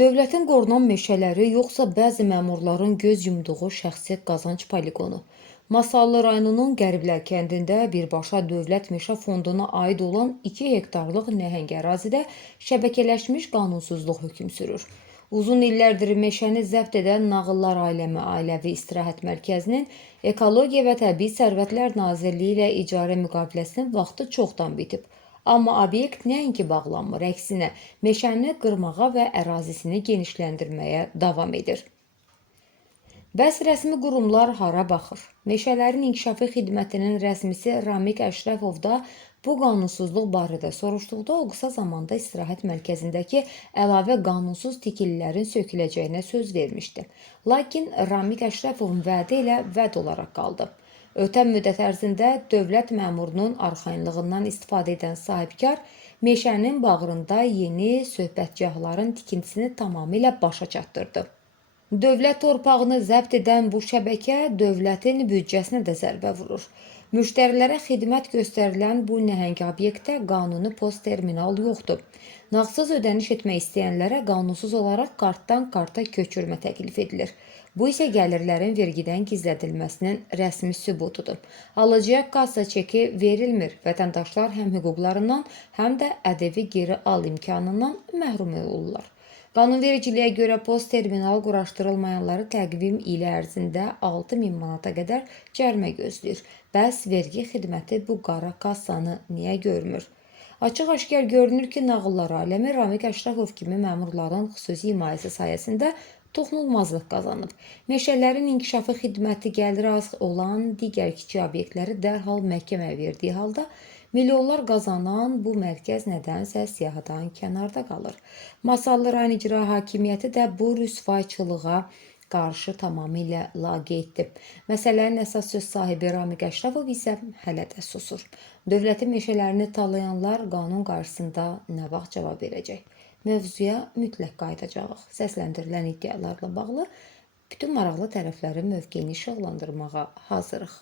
Dövlətin qorunan meşələri yoxsa bəzi məmurların göz yumduğu şəxsi qazanc poligonu. Masallı rayonunun Qəriblər kəndində birbaşa Dövlət Meşə Fonduna aid olan 2 hektarlıq nəhəng ərazidə şəbəkələşmiş qanunsuzluq hökm sürür. Uzun illərdir meşəni zəbt edən Nağıllar Aləmi Ailəvi İstirahət Mərkəzinin Ekologiya və Təbii Sərvətlər Nazirliyi ilə icarə müqaviləsinin vaxtı çoxdan bitib. Amma obyekt nəinki bağlanmır, əksinə meşəni qırmağa və ərazisini genişləndirməyə davam edir. Bəs rəsmi qurumlar hara baxır? Meşələrin İnkişafı Xidmətinin rəsmisi Ramik Əşrəfov da bu qanunsuzluq barədə soruşduqda o qısa zamanda istirahət mərkəzindəki əlavə qanunsuz tikililərin söküləcəyinə söz vermişdi. Lakin Ramik Əşrəfovun vədi ilə vəd olaraq qaldı. Ötən müddət ərzində dövlət məmurunun arxayınlığından istifadə edən sahibkar meşənin bağrında yeni söhbətgahların tikintisini tamamilə başa çatdırdı. Dövlət torpağını zəbt edən bu şəbəkə dövlətin büdcəsinə də zərbə vurur. Müştərilərə xidmət göstərilən bu nəhəng obyektdə qanuni post terminal yoxdur. Nağdsız ödəniş etmək istəyənlərə qanunsuz olaraq kartdan karta köçürmə təklif edilir. Bu isə gəlirlərin vergidən gizlədilməsinin rəsmi sübutudur. Alıcıya kassa çeki verilmir. Vətəndaşlar həm hüquqlarından, həm də ƏDV geri al imkanından məhrum olurlar. Qanunvericiliyə görə post terminal quraşdırılmayanları təqvim ili ərzində 6.000 manata qədər cərimə gözləyir. Bəs vergi xidməti bu qara kassanı niyə görmür? Açıq-aşkar görünür ki, Nağıllar Aləmi Ramik Əşrəfov kimi məmurların xüsusi himayəsi sayəsində toxunulmazlıq qazanıb. Meşələrin İnkişafı Xidməti gəliri az olan digər kiçik obyektləri dərhal məhkəməyə verdiyi halda milyonlar qazanan bu mərkəz nədənsə siyahıdan kənarda qalır. Masallı rayon icra hakimiyyəti də bu rüsvayçılığa qarşı tamamilə laqeyddir. Məsələnin əsas söz sahibi Ramik Əşrəfov isə hələ də susur. Dövlətin meşələrini talayanlar qanun qarşısında nə vaxt cavab verəcək? Mövzuya mütləq qayıdacağıq. Səsləndirilən iddialarla bağlı bütün maraqlı tərəflərin mövqeyini işıqlandırmağa hazırıq.